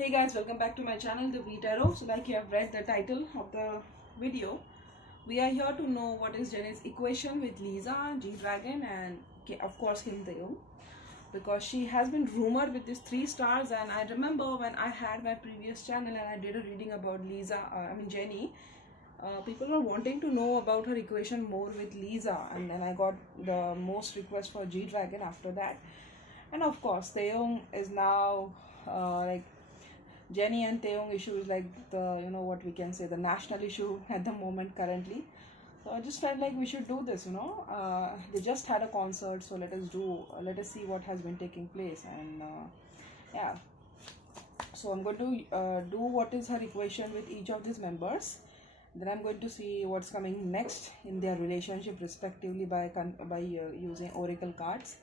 Hey guys, welcome back to my channel, the V.to. So like you have read the title of the video, we are here to know what is Jennie's equation with Lisa, G-dragon and of course him Taehyung, because she has been rumored with these 3 stars. And I remember when I had my previous channel and I did a reading about Jennie, people were wanting to know about her equation more with Lisa, and then I got the most requests for G-dragon after that. And of course Taehyung is now like Jennie and Taehyung issue is like the, what we can say, the national issue at the moment currently. So I just felt like we should do this, they just had a concert, so let us see what has been taking place. And yeah, so I'm going to do what is her equation with each of these members. Then I'm going to see what's coming next in their relationship respectively by using oracle cards.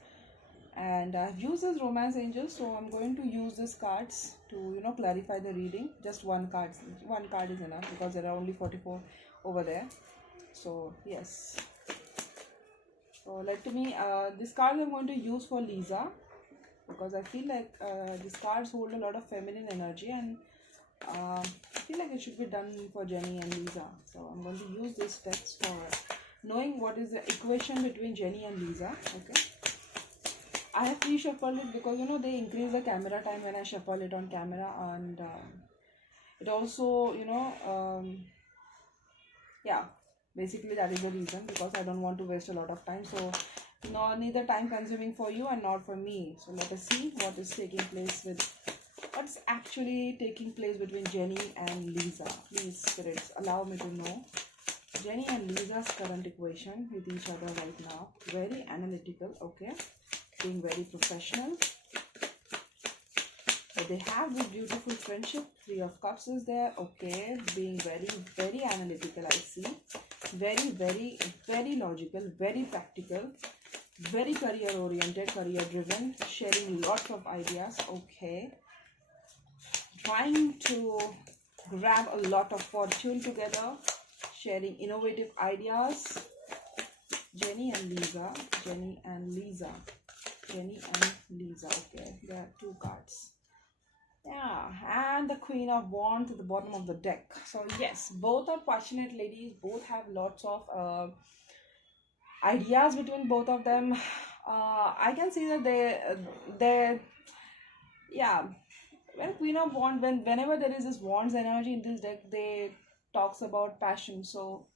And I've used this romance angel, so I'm going to use these cards to clarify the reading. Just one card is enough because there are only 44 over there. So yes, so this card I'm going to use for Lisa, because I feel like these cards hold a lot of feminine energy, and I feel like it should be done for Jennie and Lisa. So I'm going to use this text for knowing what is the equation between Jennie and Lisa. Okay, I have pre-shuffled it because they increase the camera time when I shuffle it on camera, and it also yeah, basically that is the reason, because I don't want to waste a lot of time. So neither time consuming for you and not for me. So let us see what's actually taking place between Jennie and Lisa. Please spirits, allow me to know Jennie and Lisa's current equation with each other right now. Very analytical, okay, being very professional. But they have this beautiful friendship. 3 of Cups is there, okay, being very, very analytical. I see very, very, very logical, very practical, very career oriented, career driven, sharing lots of ideas, okay, trying to grab a lot of fortune together, sharing innovative ideas. Jennie and Lisa, Jennie and Lisa, Jennie and Lisa. Okay, there are 2 cards. Yeah, and the Queen of Wands at the bottom of the deck. So yes, both are passionate ladies. Both have lots of ideas between both of them. I can see that they yeah. When Queen of Wands, whenever there is this Wands energy in this deck, they talks about passion. So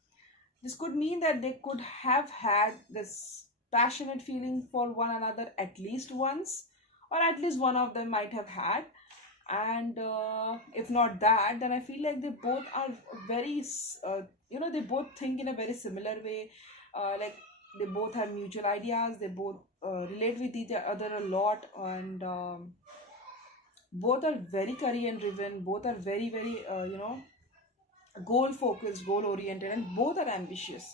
this could mean that they could have had this passionate feeling for one another at least once, or at least one of them might have had. And if not that, then I feel like they both are very they both think in a very similar way. Like they both have mutual ideas, they both relate with each other a lot, and both are very career driven, both are very, very goal focused, goal oriented, and both are ambitious.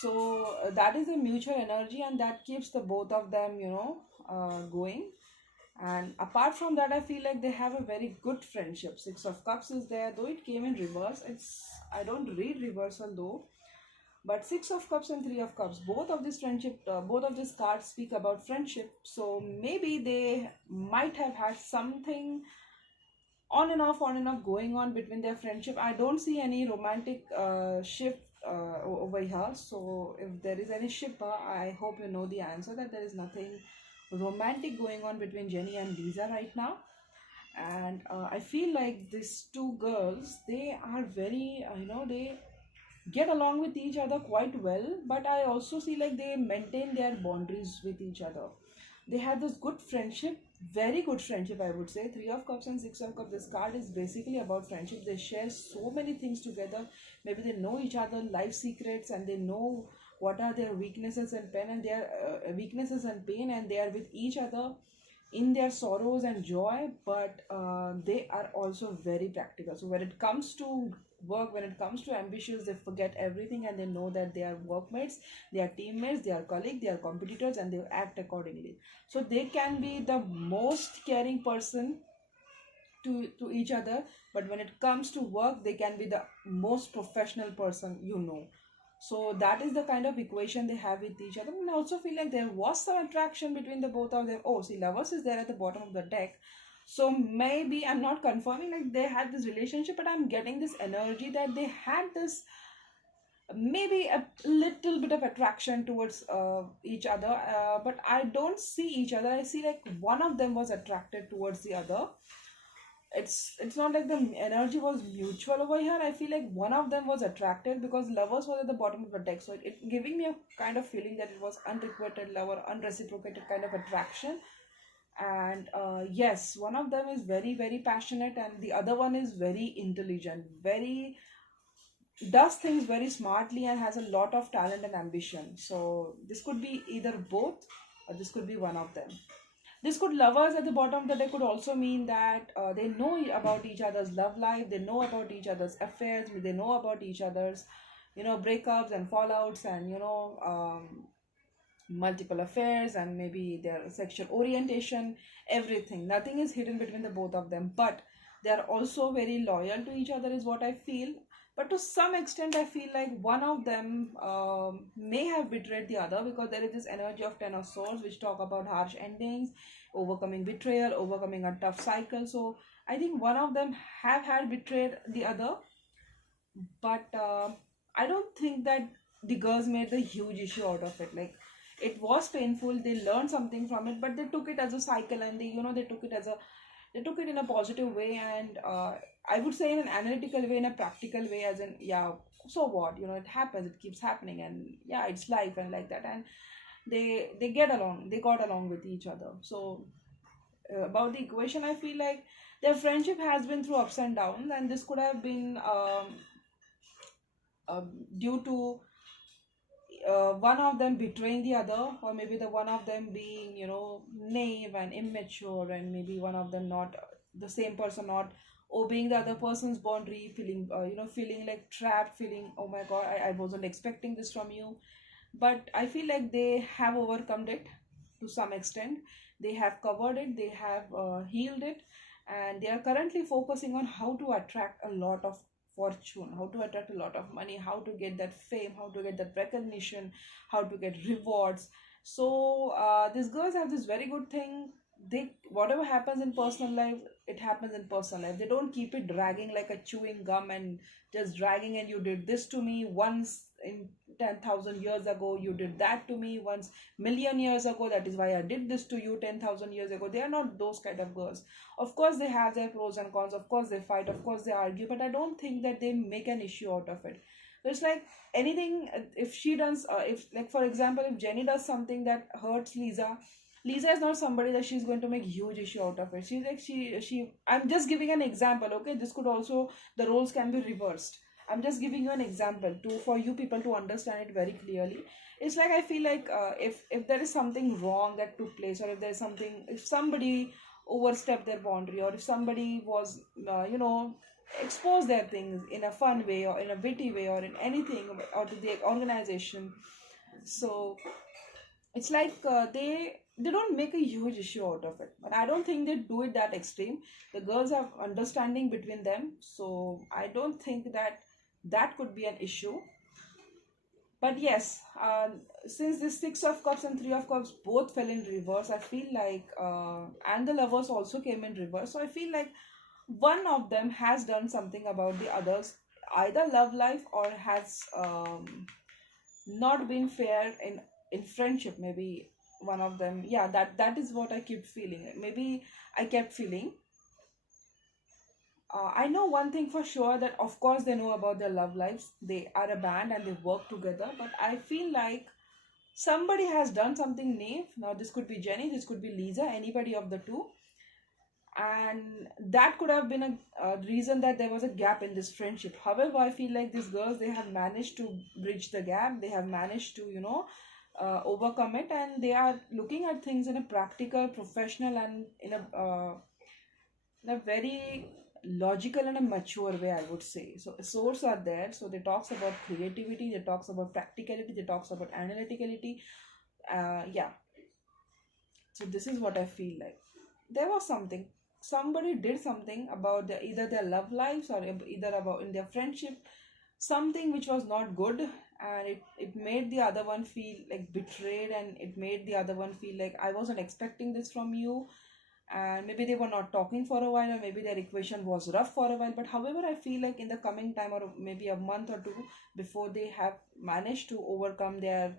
So that is a mutual energy, and that keeps the both of them going. And apart from that, I feel like they have a very good friendship. 6 of Cups is there, though it came in reverse. I don't read reversal though, but 6 of Cups and 3 of Cups, both of these cards speak about friendship. So maybe they might have had something on and off going on between their friendship. I don't see any romantic shift over here. So if there is any shipper, I hope you know the answer, that there is nothing romantic going on between Jennie and Lisa right now. And I feel like these 2 girls, they are very they get along with each other quite well, but I also see like they maintain their boundaries with each other. They have this good friendship, very good friendship, I would say. 3 of Cups and 6 of Cups, this card is basically about friendship. They share so many things together. Maybe they know each other life secrets, and they know what are their weaknesses and pain, and they are with each other in their sorrows and joy. But they are also very practical. So when it comes to work, when it comes to ambitions, they forget everything, and they know that they are workmates, they are teammates, they are colleagues, they are competitors, and they act accordingly. So they can be the most caring person to each other, but when it comes to work, they can be the most professional person. So that is the kind of equation they have with each other. And I also feel like there was some attraction between the both of them. Oh, see, Lovers is there at the bottom of the deck. So maybe I'm not confirming like they had this relationship, but I'm getting this energy that they had this maybe a little bit of attraction towards each other, but I don't see each other. I see like one of them was attracted towards the other. It's not like the energy was mutual over here. I feel like one of them was attracted because lovers was at the bottom of the deck, so it giving me a kind of feeling that it was unrequited love or unreciprocated kind of attraction. And yes, one of them is very very passionate and the other one is very intelligent, very does things very smartly and has a lot of talent and ambition. So this could be either both or this could be one of them. This could lovers at the bottom of the deck could also mean that they know about each other's love life, they know about each other's affairs, they know about each other's breakups and fallouts and multiple affairs and maybe their sexual orientation, everything. Nothing is hidden between the both of them, but they are also very loyal to each other is what I feel. But to some extent I feel like one of them may have betrayed the other, because there is this energy of 10 of swords which talk about harsh endings, overcoming betrayal, overcoming a tough cycle. So I think one of them have had betrayed the other, but I don't think that the girls made a huge issue out of it. Like, it was painful, they learned something from it, but they took it as a cycle, and they took it as a they took it in a positive way, and I would say in an analytical way, in a practical way, as in, yeah, so what, it happens, it keeps happening, and yeah, it's life and like that. And they got along with each other. So about the equation, I feel like their friendship has been through ups and downs, and this could have been due to one of them betraying the other, or maybe the one of them being naive and immature, and maybe one of them not the same person not obeying the other person's boundary, feeling feeling like trapped, feeling, oh my god, I wasn't expecting this from you. But I feel like they have overcome it to some extent. They have covered it, they have healed it, and they are currently focusing on how to attract a lot of fortune, how to attract a lot of money, how to get that fame, how to get that recognition, how to get rewards. So these girls have this very good thing. They, whatever happens in personal life, it happens in personal life. They don't keep it dragging like a chewing gum and just dragging, and you did this to me once in 10,000 years ago, you did that to me once million years ago, that is why I did this to you 10,000 years ago. They are not those kind of girls. Of course they have their pros and cons, of course they fight, of course they argue, but I don't think that they make an issue out of it. It's like anything, if she does if, like, for example, if Jennie does something that hurts Lisa is not somebody that she's going to make huge issue out of it. She's like, she I'm just giving an example, okay? This could also, the roles can be reversed. I'm just giving you an example to, for you people to understand it very clearly. It's like, I feel like if there is something wrong that took place, or if there's something, if somebody overstepped their boundary, or if somebody was expose their things in a fun way or in a witty way or in anything, or to the organization. So it's like they don't make a huge issue out of it, but I don't think they do it that extreme. The girls have understanding between them, so I don't think that that could be an issue. But yes, since the 6 of cups and 3 of cups both fell in reverse, I feel like and the lovers also came in reverse, so I feel like one of them has done something about the others, either love life, or has not been fair in friendship. Maybe one of them, yeah, that is what I keep feeling. Maybe I kept feeling, I know one thing for sure, that of course they know about their love lives, they are a band and they work together, but I feel like somebody has done something naive. Now this could be Jennie, this could be Lisa, anybody of the two, and that could have been a reason that there was a gap in this friendship. However, I feel like these girls, they have managed to bridge the gap, they have managed to overcome it, and they are looking at things in a practical, professional, and in a very logical and a mature way, I would say. So sources are there, so they talks about creativity, they talks about practicality, they talks about analyticality. Yeah, so this is what I feel like. There was something, somebody did something about either their love lives or either about in their friendship, something which was not good, and it made the other one feel like betrayed, and it made the other one feel like, I wasn't expecting this from you. and maybe they were not talking for a while, or maybe their equation was rough for a while. But however, I feel like in the coming time, or maybe a month or two before they have managed to overcome their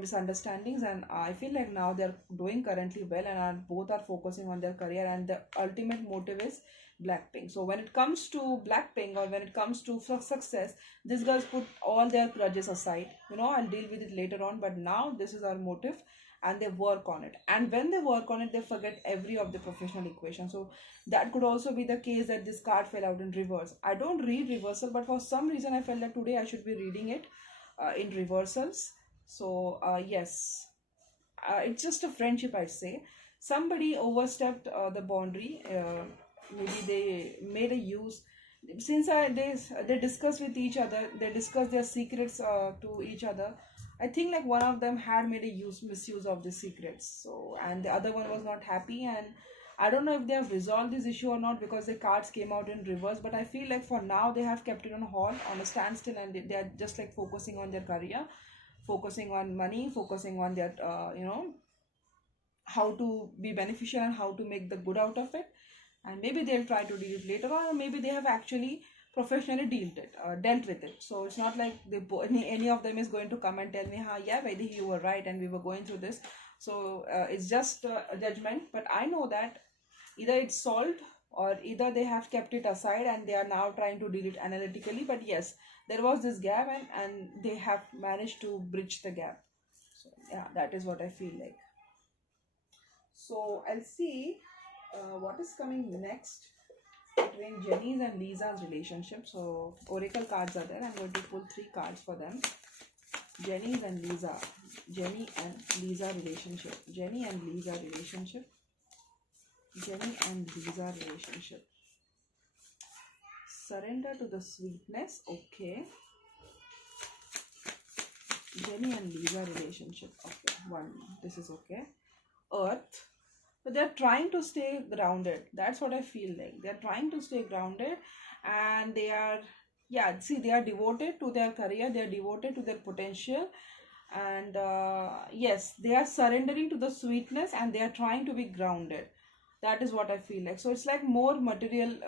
misunderstandings, and I feel like now they're doing currently well, and both are focusing on their career, and the ultimate motive is Blackpink. So when it comes to Blackpink, or when it comes to success, these girls put all their grudges aside. I'll deal with it later on, but now this is our motive, and they work on it. And when they work on it, they forget every of the professional equation. So that could also be the case that this card fell out in reverse. I don't read reversal, but for some reason I felt that today I should be reading it in reversals. So yes, it's just a friendship, I'd say. Somebody overstepped the boundary. Maybe they made a use, since they discuss with each other, they discuss their secrets to each other. I think like one of them had made a misuse of the secrets, so, and the other one was not happy, and I don't know if they have resolved this issue or not, because the cards came out in reverse. But I feel like for now they have kept it on hold, on a standstill, and they are just like focusing on their career, focusing on money, focusing on their how to be beneficial and how to make the good out of it. And maybe they'll try to deal it later on, or maybe they have actually professionally dealt with it. So it's not like any of them is going to come and tell me, yeah, Vaidehi, you were right and we were going through this. So it's just a judgment. But I know that either it's solved, or either they have kept it aside and they are now trying to deal it analytically. But yes, there was this gap, and they have managed to bridge the gap. So yeah, that is what I feel like. So I'll see what is coming next between Jennie's and Lisa's relationship. So oracle cards are there. I'm going to pull 3 cards for them. Jennie's and Lisa. Jennie and Lisa relationship. Jennie and Lisa relationship. Jennie and Lisa relationship. Surrender to the sweetness. Okay. Jennie and Lisa relationship. Okay. This is okay. Earth. So they're trying to stay grounded. That's what I feel like. They're trying to stay grounded, and they are, they are devoted to their career. They are devoted to their potential, and yes, they are surrendering to the sweetness, and they are trying to be grounded. That is what I feel like. So it's like more material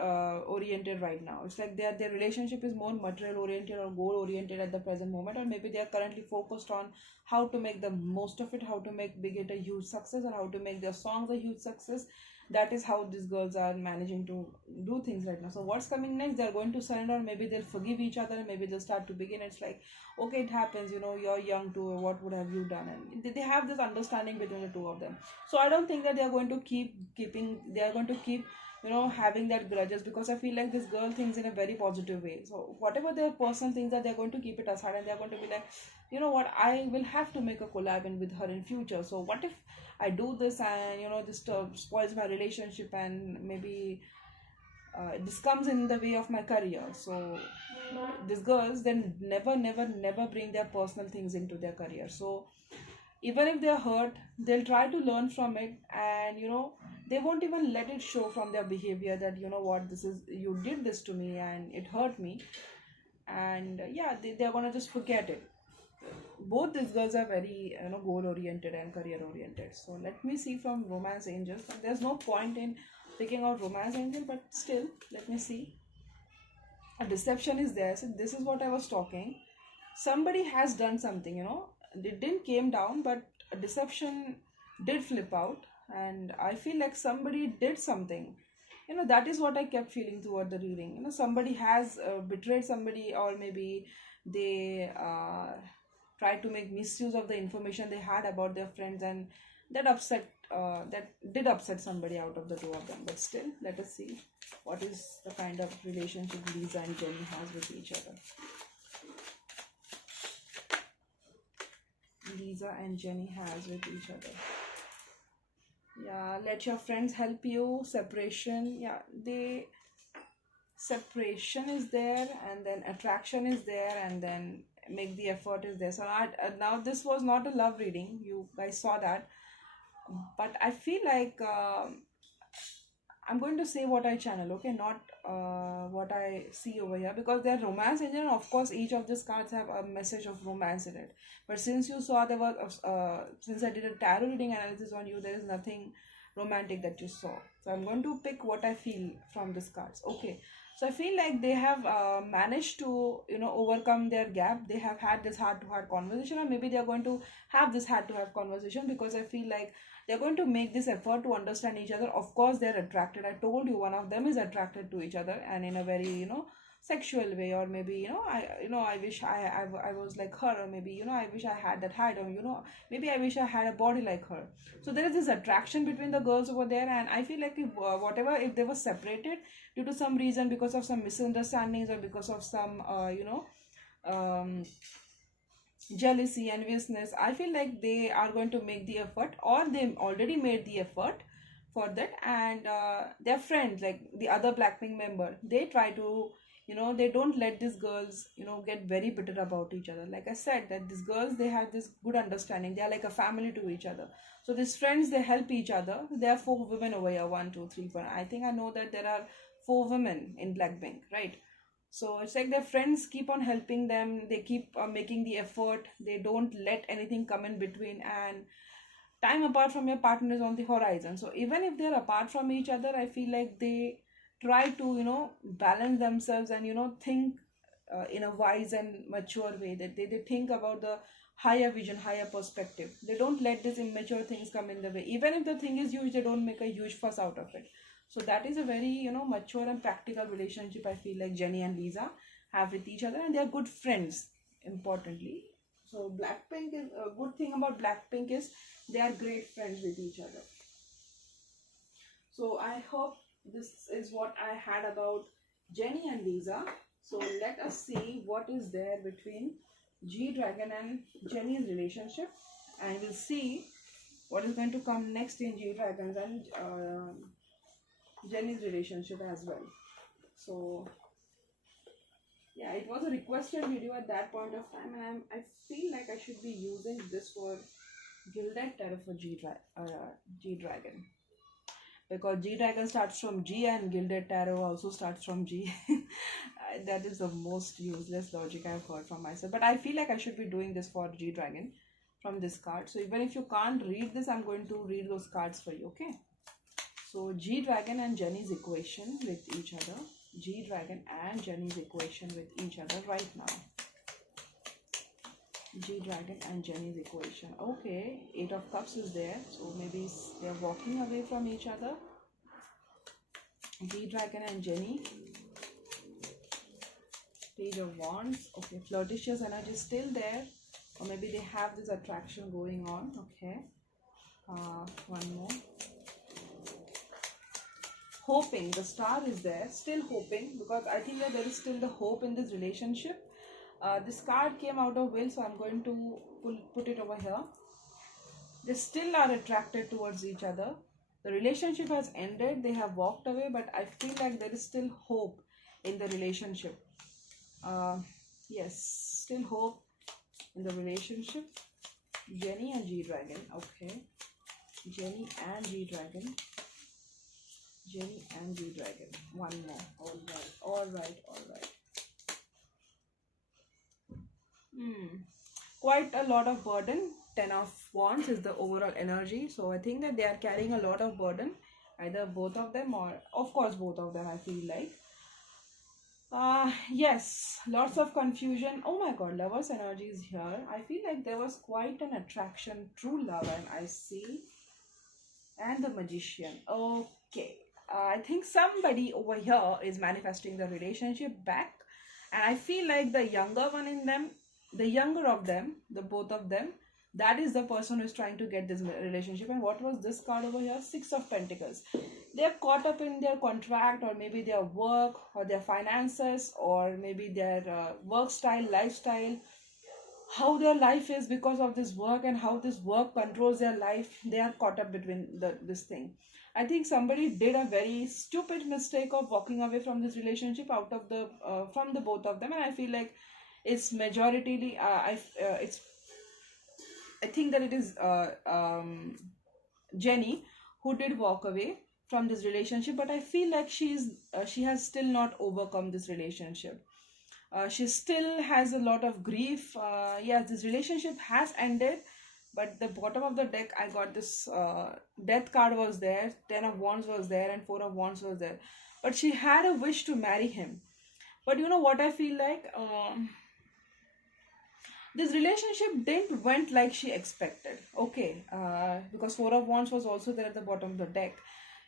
oriented right now. It's like their relationship is more material oriented or goal oriented at the present moment, or maybe they are currently focused on how to make the most of it, how to make it a huge success, or how to make their songs a huge success. That is how these girls are managing to do things right now. So what's coming next? They're going to surrender, maybe they'll forgive each other, maybe they'll start to begin. It's like, okay, it happens, you're young too, what would have you done? And they have this understanding between the two of them. So I don't think that they are going to keep having that grudges, because I feel like this girl thinks in a very positive way. So whatever their personal things are, they're going to keep it aside, and they're going to be like, you know what, I will have to make a collab with her in future. So what if I do this, and this spoils my relationship, and maybe this comes in the way of my career. So these girls then never bring their personal things into their career. So even if they're hurt, they'll try to learn from it, and they won't even let it show from their behavior that, you did this to me and it hurt me. And they're gonna just forget it. Both these girls are very goal oriented and career oriented. So let me see from romance angels. There's no point in picking out romance angel, but still, let me see. A deception is there. So this is what I was talking. Somebody has done something, it didn't came down, but a deception did flip out, and I feel like somebody did something. That is what I kept feeling toward the reading. Somebody has betrayed somebody, or maybe they tried to make misuse of the information they had about their friends, and that did upset somebody out of the two of them. But still, let us see what is the kind of relationship Lisa and Jennie has with each other. Lisa and Jennie has with each other. Yeah, let your friends help you. Separation. Yeah, separation is there, and then attraction is there, and then make the effort is there. So now this was not a love reading. You guys saw that, but I feel like I'm going to say what I channel, okay, not what I see over here, because they're romance angel, and of course each of these cards have a message of romance in it. But since you saw there was since I did a tarot reading analysis on you, there is nothing romantic that you saw. So I'm going to pick what I feel from these cards. Okay, so I feel like they have managed to, overcome their gap. They have had this heart to heart conversation, or maybe they are going to have this heart to heart conversation, because I feel like they're going to make this effort to understand each other. Of course they're attracted. I told you, one of them is attracted to each other, and in a very, sexual way. Or maybe, I wish I was like her, or maybe, I wish I had that height, or maybe I wish I had a body like her. So there is this attraction between the girls over there, and I feel like if if they were separated due to some reason, because of some misunderstandings, or because of some um, jealousy, enviousness, I feel like they are going to make the effort, or they already made the effort for that. And their friends, like the other Blackpink member, they try to, they don't let these girls, get very bitter about each other. Like I said, that these girls, they have this good understanding. They are like a family to each other. So these friends, they help each other. There are 4 women over here. 1 2 3 4. I think I know that there are 4 women in Blackpink, right? So it's like their friends keep on helping them. They keep making the effort. They don't let anything come in between. And time apart from your partner is on the horizon. So even if they're apart from each other, I feel like they try to, balance themselves, and, think in a wise and mature way. That they think about the higher vision, higher perspective. They don't let these immature things come in the way. Even if the thing is huge, they don't make a huge fuss out of it. So that is a very, mature and practical relationship I feel like Jennie and Lisa have with each other, and they are good friends, importantly. So Blackpink is a good thing about Blackpink is they are great friends with each other. So I hope this is what I had about Jennie and Lisa. So let us see what is there between G-Dragon and Jennie's relationship, and we'll see what is going to come next in G-Dragon's and Jennie's relationship as well. So yeah, it was a requested video at that point of time, and I feel like I should be using this for Gilded Tarot for G-Dragon, because G-Dragon starts from G and Gilded Tarot also starts from G. That is the most useless logic I've heard from myself, but I feel like I should be doing this for G-Dragon from this card. So even if you can't read this, I'm going to read those cards for you, okay? So G-Dragon and Jennie's equation with each other. G-Dragon and Jennie's equation with each other right now. G-Dragon and Jennie's equation. Okay, 8 of Cups is there. So maybe they're walking away from each other. G-Dragon and Jennie. Page of Wands. Okay, flirtatious energy is still there. Or maybe they have this attraction going on. Okay. One more. Hoping, the star is there, still hoping, because I think that there is still the hope in this relationship. This card came out of will, so I'm going to put it over here. They still are attracted towards each other. The relationship has ended, they have walked away, but I feel like there is still hope in the relationship. Yes, still hope in the relationship. Jennie and G-Dragon. Okay, Jennie and G-Dragon. Jennie and G-Dragon. One more. Alright. Quite a lot of burden. 10 of Wands is the overall energy. So I think that they are carrying a lot of burden. Either both of them, or of course both of them, I feel like. Yes, lots of confusion. Oh my god, Lover's energy is here. I feel like there was quite an attraction, true love, and I see. And the Magician. Okay. I think somebody over here is manifesting the relationship back, and I feel like the younger one in them, the younger of them, the both of them, that is the person who is trying to get this relationship. And what was this card over here? 6 of Pentacles. They are caught up in their contract, or maybe their work, or their finances, or maybe their work style, lifestyle, how their life is because of this work, and how this work controls their life. They are caught up between this thing. I think somebody did a very stupid mistake of walking away from this relationship out of the from the both of them, and I feel like it's majority. I think that it is Jennie who did walk away from this relationship, but I feel like she has still not overcome this relationship. She still has a lot of grief. Yes, this relationship has ended, but the bottom of the deck I got this death card was there, 10 of wands was there, and 4 of wands was there. But she had a wish to marry him. But you know what I feel like, this relationship didn't went like she expected. Okay, because 4 of wands was also there at the bottom of the deck.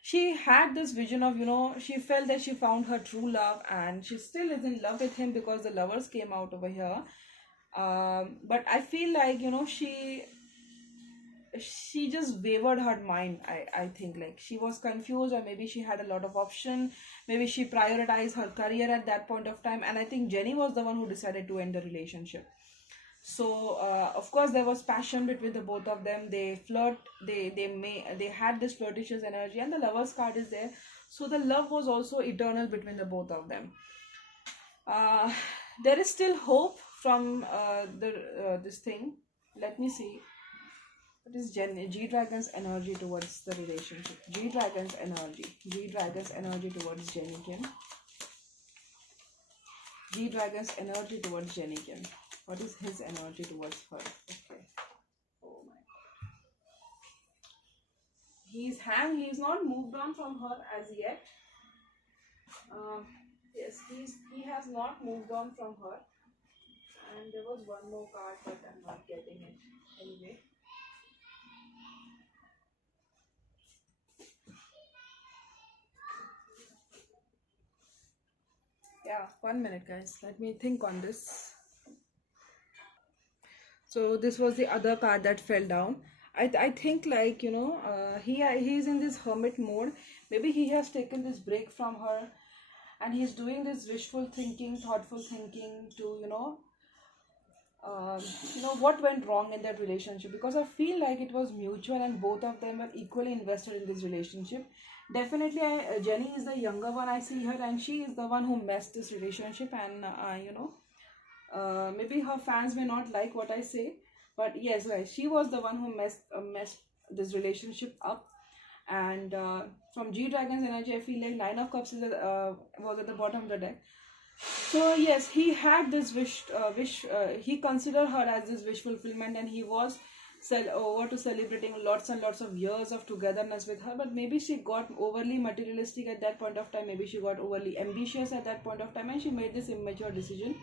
She had this vision of, she felt that she found her true love, and she still is in love with him because the lovers came out over here. But I feel like, she just wavered her mind. I think like she was confused, or maybe she had a lot of option. Maybe she prioritized her career at that point of time, and I think Jennie was the one who decided to end the relationship. So of course there was passion between the both of them. They flirt, they had this flirtatious energy, and the lovers card is there, so the love was also eternal between the both of them. There is still hope from this thing. Let me see. What is G-dragon's energy towards the relationship? G-dragon's energy towards Jennie Kim. G-dragon's energy towards Jennie Kim. What is his energy towards her? Okay. Oh my god. He's not moved on from her as yet. Yes, he has not moved on from her. And there was one more card, but I'm not getting it anyway. Yeah, 1 minute guys, let me think on this. So this was the other card that fell down. I think like, he's in this hermit mode. Maybe he has taken this break from her, and he's doing this wishful thinking, thoughtful thinking to, what went wrong in that relationship, because I feel like it was mutual and both of them were equally invested in this relationship. Definitely Jennie is the younger one, I see her, and she is the one who messed this relationship. And maybe her fans may not like what I say, but yes guys, she was the one who messed this relationship up. And from G-dragon's energy, I feel like 9 of cups was at the bottom of the deck. So yes, he had this wish. He considered her as this wish fulfillment, and he was over to celebrating lots and lots of years of togetherness with her. But maybe she got overly materialistic at that point of time. Maybe she got overly ambitious at that point of time, and she made this immature decision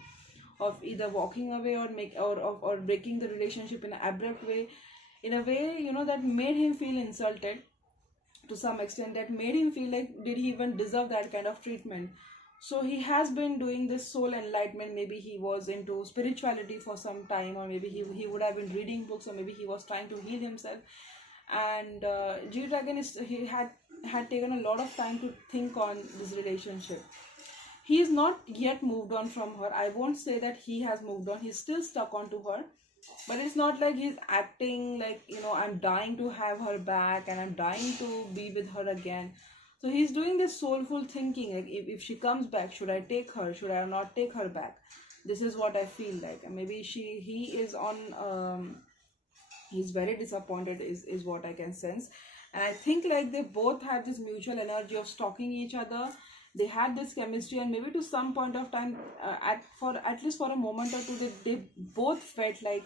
of either walking away or breaking the relationship in an abrupt way, in a way that made him feel insulted to some extent, that made him feel like, did he even deserve that kind of treatment? So he has been doing this soul enlightenment. Maybe he was into spirituality for some time, or maybe he would have been reading books, or maybe he was trying to heal himself. And G-dragon he had taken a lot of time to think on this relationship. He is not yet moved on from her. I won't say that he has moved on. He's still stuck onto her. But it's not like he's acting like, I'm dying to have her back and I'm dying to be with her again. So he's doing this soulful thinking, like if she comes back, should I take her? Should I not take her back? This is what I feel like. And maybe he is on, he's very disappointed is what I can sense. And I think like they both have this mutual energy of stalking each other. They had this chemistry, and maybe to some point of time, at least for a moment or two, they both felt like,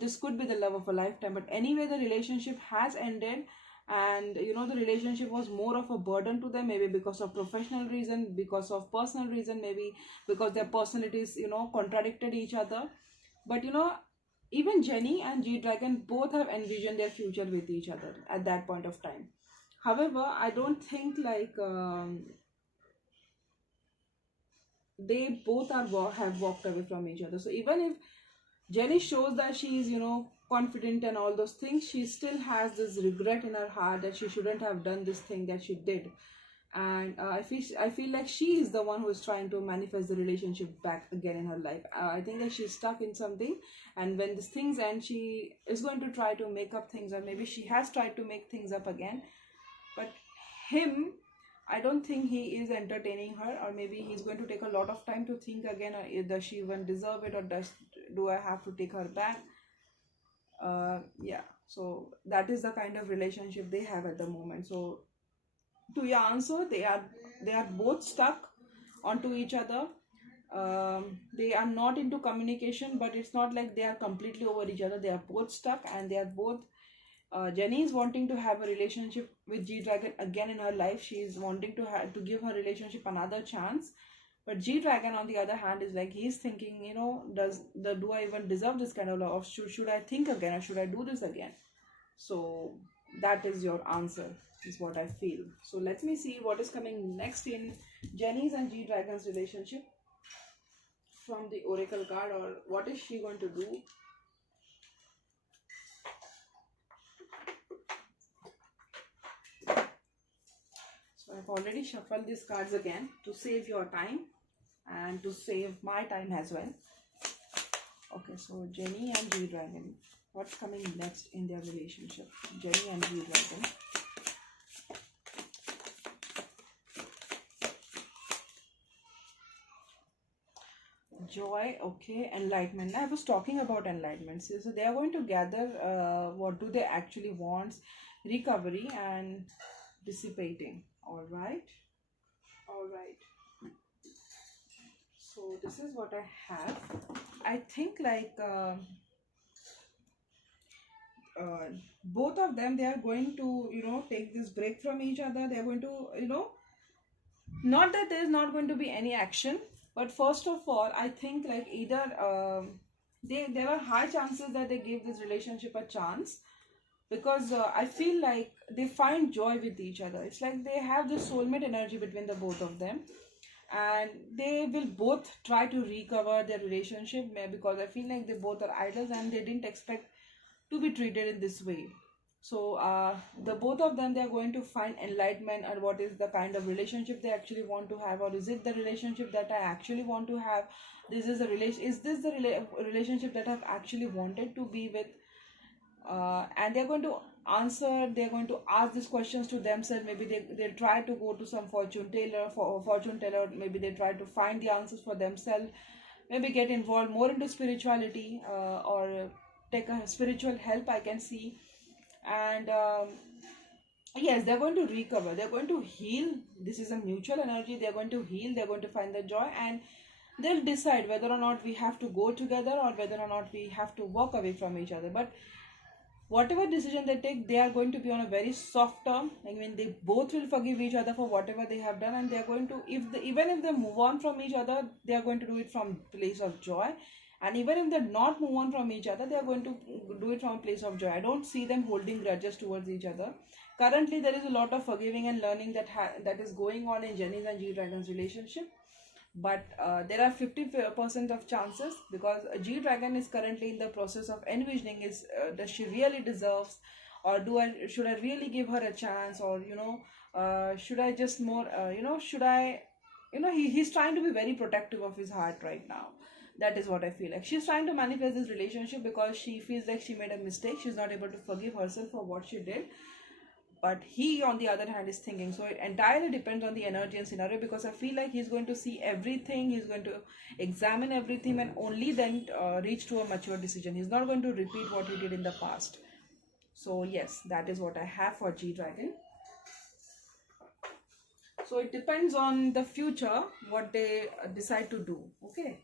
this could be the love of a lifetime. But anyway, the relationship has ended, and the relationship was more of a burden to them, maybe because of professional reason, because of personal reason, maybe because their personalities contradicted each other. But even Jennie and G-dragon both have envisioned their future with each other at that point of time. However, I don't think like they both have walked away from each other. So even if Jennie shows that she is confident and all those things, she still has this regret in her heart that she shouldn't have done this thing that she did. And I feel like she is the one who is trying to manifest the relationship back again in her life. I think that she's stuck in something, and when these things end, she is going to try to make up things, or maybe she has tried to make things up again. But him, I don't think he is entertaining her, or maybe he's going to take a lot of time to think again, or does she even deserve it, or do I have to take her back? Yeah, so that is the kind of relationship they have at the moment. So to your answer, they are both stuck onto each other. They are not into communication, but it's not like they are completely over each other. They are both stuck, and they are both. Jennie is wanting to have a relationship with G-dragon again in her life. She is wanting to give her relationship another chance. But G-dragon, on the other hand, is like, he's thinking, do I even deserve this kind of love? Or should I think again, or should I do this again? So that is your answer, is what I feel. So let me see what is coming next in Jennie's and G-dragon's relationship from the oracle card, or what is she going to do. So I've already shuffled these cards again to save your time and to save my time as well. Okay, so Jennie and G-dragon, what's coming next in their relationship? Jennie and G-dragon. Joy, okay. Enlightenment. I was talking about enlightenment. So they are going to gather what do they actually want, recovery and dissipating. All right. So this is what I have. I think like both of them, they are going to take this break from each other. They are going to not that there is not going to be any action, but first of all, I think like either there are high chances that they give this relationship a chance, because I feel like they find joy with each other. It's like they have this soulmate energy between the both of them, and they will both try to recover their relationship, because I feel like they both are idols and they didn't expect to be treated in this way. So the both of them, they are going to find enlightenment, and what is the kind of relationship they actually want to have, or is it the relationship that I actually want to have? This is a relation. Is this the relationship that I've actually wanted to be with? And they're going to answer. They're going to ask these questions to themselves. Maybe they'll try to go to some fortune teller. Maybe they try to find the answers for themselves. Maybe get involved more into spirituality, or take a spiritual help, I can see. And yes, they're going to recover, they're going to heal. This is a mutual energy. They're going to heal, they're going to find the joy, and they'll decide whether or not we have to go together, or whether or not we have to walk away from each other. But whatever decision they take, they are going to be on a very soft term. I mean, they both will forgive each other for whatever they have done, and they are going to, even if they move on from each other, they are going to do it from place of joy. And even if they not move on from each other, they are going to do it from a place of joy. I don't see them holding grudges towards each other. Currently, there is a lot of forgiving and learning that is going on in Jennie's and G-dragon's relationship. But there are 50% of chances, because G-dragon is currently in the process of envisioning, is does she really deserves, or should I really give her a chance, or should I just more should I he's trying to be very protective of his heart right now. That is what I feel like. She's trying to manifest this relationship because she feels like she made a mistake. She's not able to forgive herself for what she did. But he, on the other hand, is thinking. So it entirely depends on the energy and scenario, because I feel like he's going to see everything. He's going to examine everything, and only then reach to a mature decision. He's not going to repeat what he did in the past. So yes, that is what I have for G-dragon. So it depends on the future, what they decide to do. Okay.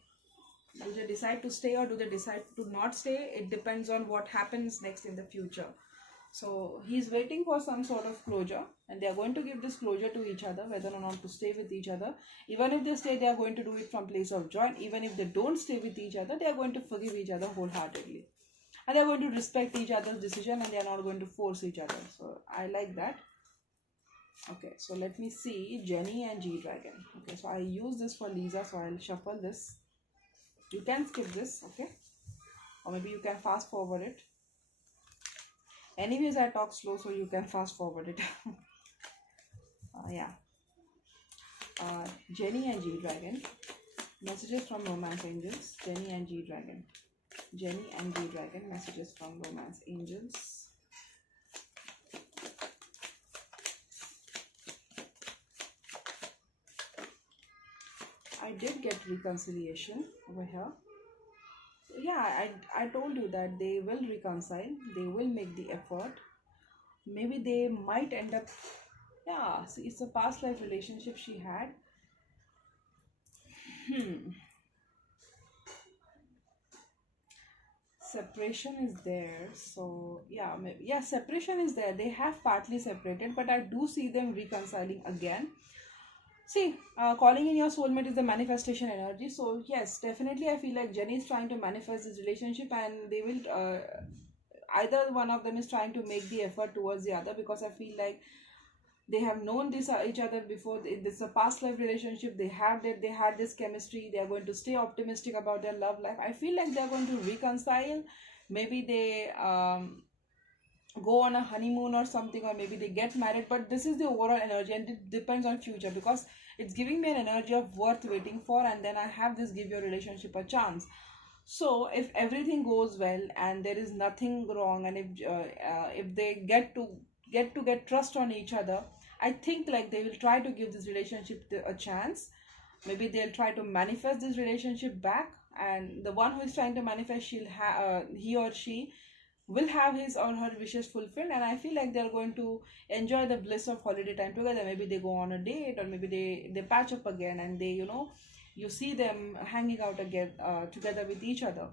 Do they decide to stay, or do they decide to not stay? It depends on what happens next in the future. So he's waiting for some sort of closure, and they are going to give this closure to each other, whether or not to stay with each other. Even if they stay, they are going to do it from place of joy. And even if they don't stay with each other, they are going to forgive each other wholeheartedly. And they are going to respect each other's decision, and they are not going to force each other. So I like that. Okay, so let me see Jennie and G-dragon. Okay, so I use this for Lisa, so I'll shuffle this. You can skip this, okay? Or maybe you can fast forward it. Anyways, I talk slow, so you can fast forward it. Yeah. Jennie and G-dragon. Messages from romance angels. Jennie and G-dragon. Jennie and G-dragon. Messages from romance angels. I did get reconciliation over here. Yeah, I told you that they will reconcile. They will make the effort. Maybe they might end up. Yeah, see, it's a past life relationship she had. Separation is there, so yeah, yeah, separation is there. They have partly separated, but I do see them reconciling again. See, calling in your soulmate is the manifestation energy. So yes, definitely, I feel like Jennie is trying to manifest this relationship, and they will. Either one of them is trying to make the effort towards the other, because I feel like they have known this each other before. This is a past life relationship. They had this chemistry. They are going to stay optimistic about their love life. I feel like they are going to reconcile. Maybe they go on a honeymoon or something, or maybe they get married, but this is the overall energy, and it depends on future, because it's giving me an energy of worth waiting for, and then I have this give your relationship a chance. So if everything goes well and there is nothing wrong, and if they get trust on each other, I think like they will try to give this relationship a chance. Maybe they'll try to manifest this relationship back, and the one who is trying to manifest, he or she will have his or her wishes fulfilled, and I feel like they're going to enjoy the bliss of holiday time together. Maybe they go on a date, or maybe they patch up again, and they, you see them hanging out again, together with each other.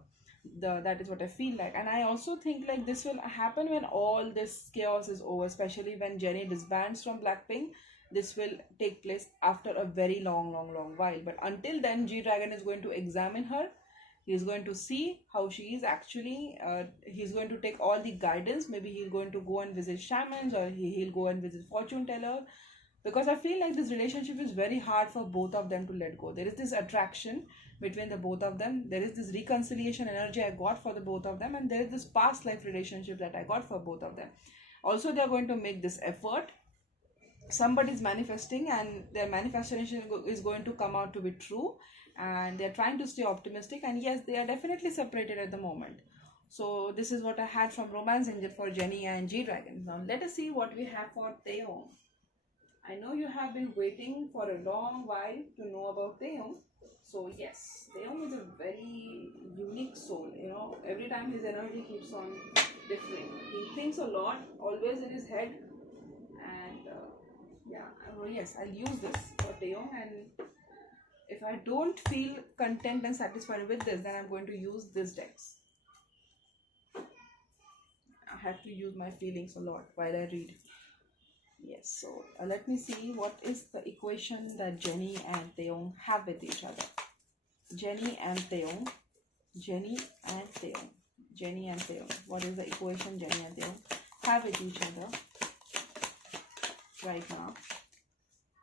That is what I feel like. And I also think like this will happen when all this chaos is over, especially when Jennie disbands from Blackpink. This will take place after a very long while, but until then, G-Dragon is going to examine her. He's going to see how she is actually. He's going to take all the guidance. Maybe he's going to go and visit shamans, or he'll go and visit fortune teller, because I feel like this relationship is very hard for both of them to let go. There is this attraction between the both of them. There is this reconciliation energy I got for the both of them, and there is this past life relationship that I got for both of them. Also, they are going to make this effort. Somebody is manifesting, and their manifestation is going to come out to be true, and they're trying to stay optimistic. And yes, they are definitely separated at the moment. So this is what I had from Romance Angel for Jennie and G-Dragon. Now let us see what we have for Taehyung. I know you have been waiting for a long while to know about Taehyung. So yes, Taehyung is a very unique soul. Every time his energy keeps on differing. He thinks a lot, always in his head. And yeah, yes, I'll use this for Taehyung. And if I don't feel content and satisfied with this, then I'm going to use this decks. I have to use my feelings a lot while I read. Yes, so let me see what is the equation that Jennie and Taehyung have with each other. Jennie and Taehyung. Jennie and Taehyung. Jennie and Taehyung. What is the equation Jennie and Taehyung have with each other right now?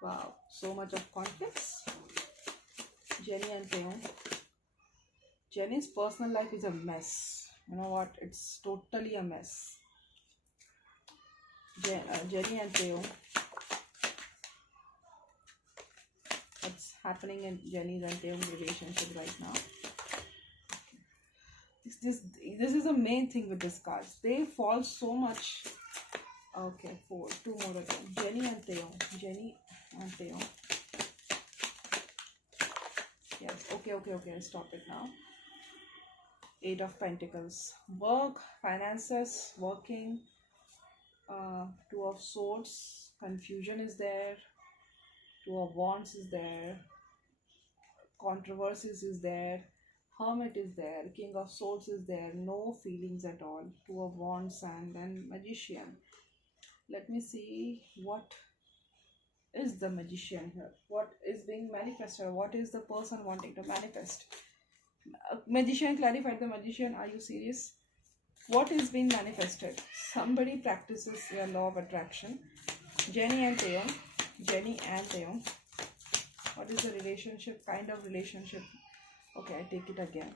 Wow, so much of conflicts. Jennie and Taehyung. Jennie's personal life is a mess. You know what? It's totally a mess. Jennie and Taehyung. What's happening in Jennie's and Taehyung's relationship right now? This is the main thing with these cards. They fall so much. Okay, two more again. Jennie and Taehyung. Jennie and Taehyung. Yes, okay, I'll stop it now. 8 of Pentacles. Work, finances, working. 2 of Swords. Confusion is there. 2 of Wands is there. Controversies is there. Hermit is there. King of Swords is there. No feelings at all. 2 of Wands, and then Magician. Let me see what is the Magician here. What is being manifested? What is the person wanting to manifest? Magician, clarified the Magician. Are you serious? What is being manifested? Somebody practices their law of attraction. Jennie and Taehyung. Jennie and Taehyung. What is the relationship? Kind of relationship. Okay, I take it again.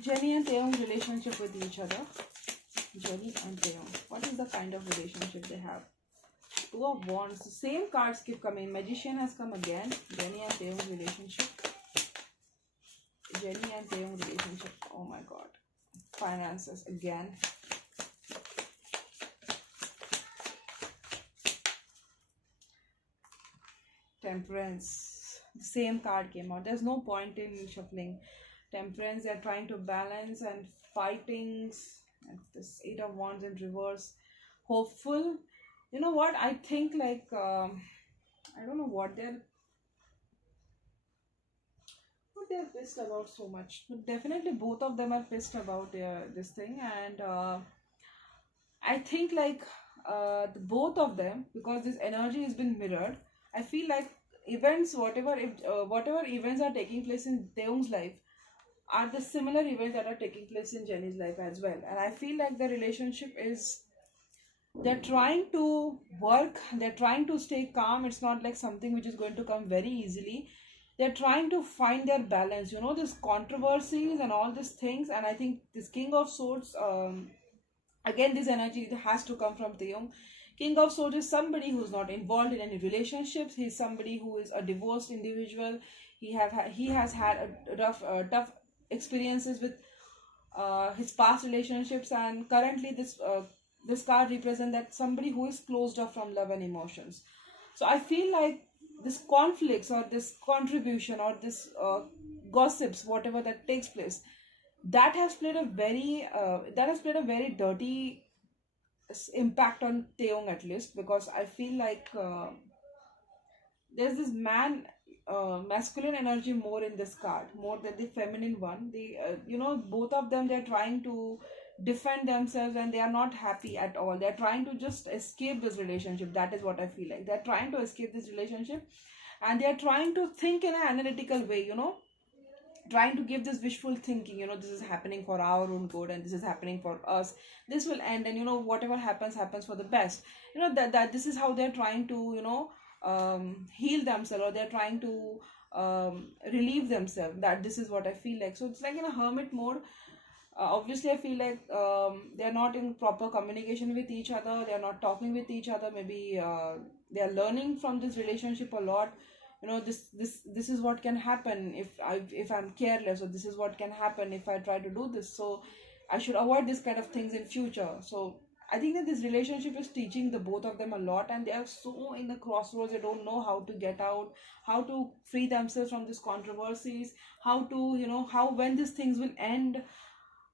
Jennie and Taehyung's relationship with each other. Jennie and Taehyung. What is the kind of relationship they have? 2 of Wands. The same cards keep coming. Magician has come again. Jennie and Taehyung's relationship. Jennie and Taehyung relationship. Oh my god. Finances again. Temperance. The same card came out. There's no point in shuffling. Temperance. They're trying to balance and fightings. And this 8 of Wands in reverse. Hopeful. You know what? I think like I don't know what they're. What they're pissed about so much? But definitely both of them are pissed about this thing, and I think like both of them, because this energy has been mirrored. I feel like events, whatever events are taking place in Taehyung's life, are the similar events that are taking place in Jennie's life as well. And I feel like the relationship is, they're trying to work, they're trying to stay calm. It's not like something which is going to come very easily. They're trying to find their balance, this controversies and all these things. And I think this King of Swords, again, this energy has to come from Taehyung. King of Swords is somebody who's not involved in any relationships. He's somebody who is a divorced individual. He has had a tough experiences with his past relationships, and currently this card represents that somebody who is closed off from love and emotions. So I feel like this conflicts or this contribution or this gossips, whatever that takes place, that has played a very dirty impact on Taehyung, at least, because I feel like there's this masculine energy more in this card, more than the feminine one. Both of them, they're trying to defend themselves, and they are not happy at all. They're trying to just escape this relationship. That is what I feel like. They're trying to escape this relationship, and they're trying to think in an analytical way, trying to give this wishful thinking, this is happening for our own good, and this is happening for us. This will end, and whatever happens for the best. That this is how they're trying to heal themselves, or they're trying to relieve themselves. That this is what I feel like. So it's like in a hermit mode. Obviously I feel like they're not in proper communication with each other. They're not talking with each other. Maybe they're learning from this relationship a lot. This is what can happen if I'm careless, or this is what can happen if I try to do this. So I should avoid this kind of things in future. So I think that this relationship is teaching the both of them a lot, and they are so in the crossroads. They don't know how to get out, how to free themselves from these controversies, how to how, when these things will end,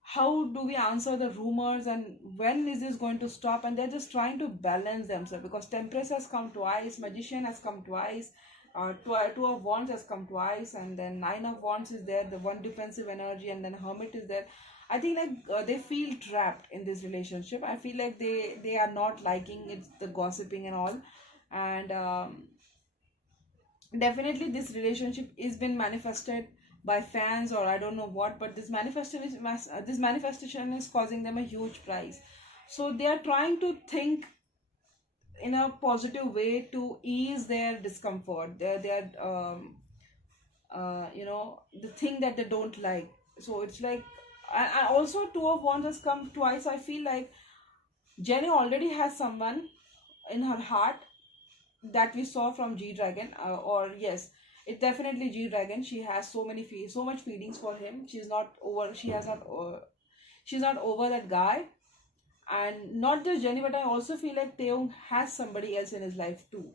how do we answer the rumors, and when is this going to stop. And they're just trying to balance themselves, because Tempress has come twice, Magician has come twice, Two of Wands has come twice, and then Nine of Wands is there, the one defensive energy, and then Hermit is there. I think like they feel trapped in this relationship. I feel like they are not liking it, the gossiping and all. And definitely this relationship is been manifested by fans, or I don't know what, but this manifestation is causing them a huge price. So they are trying to think in a positive way to ease their discomfort, their the thing that they don't like. So it's like, and also Two of Wands has come twice. I feel like Jennie already has someone in her heart, that we saw from G-dragon, or yes, it's definitely G-dragon. She has so much feelings for him. She's not over, she's not over that guy. And not just Jennie, but I also feel like Taehyung has somebody else in his life too.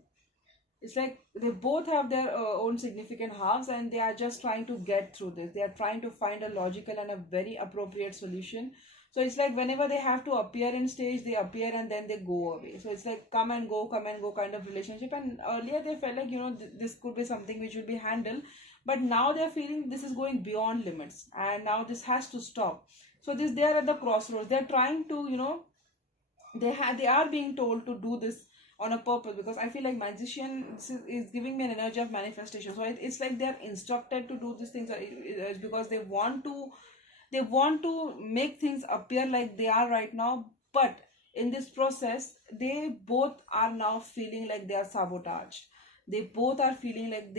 It's like they both have their own significant halves, and they are just trying to get through this. They are trying to find a logical and a very appropriate solution. So it's like whenever they have to appear in stage, they appear and then they go away. So it's like come and go kind of relationship. And earlier they felt like this could be something which will be handled, but now they're feeling this is going beyond limits, and now this has to stop. So they are at the crossroads. They're trying to they are being told to do this on a purpose, because I feel like Magician is giving me an energy of manifestation. So it's like they're instructed to do these things because they want to make things appear like they are right now. But in this process, they both are now feeling like they are sabotaged. They both are feeling like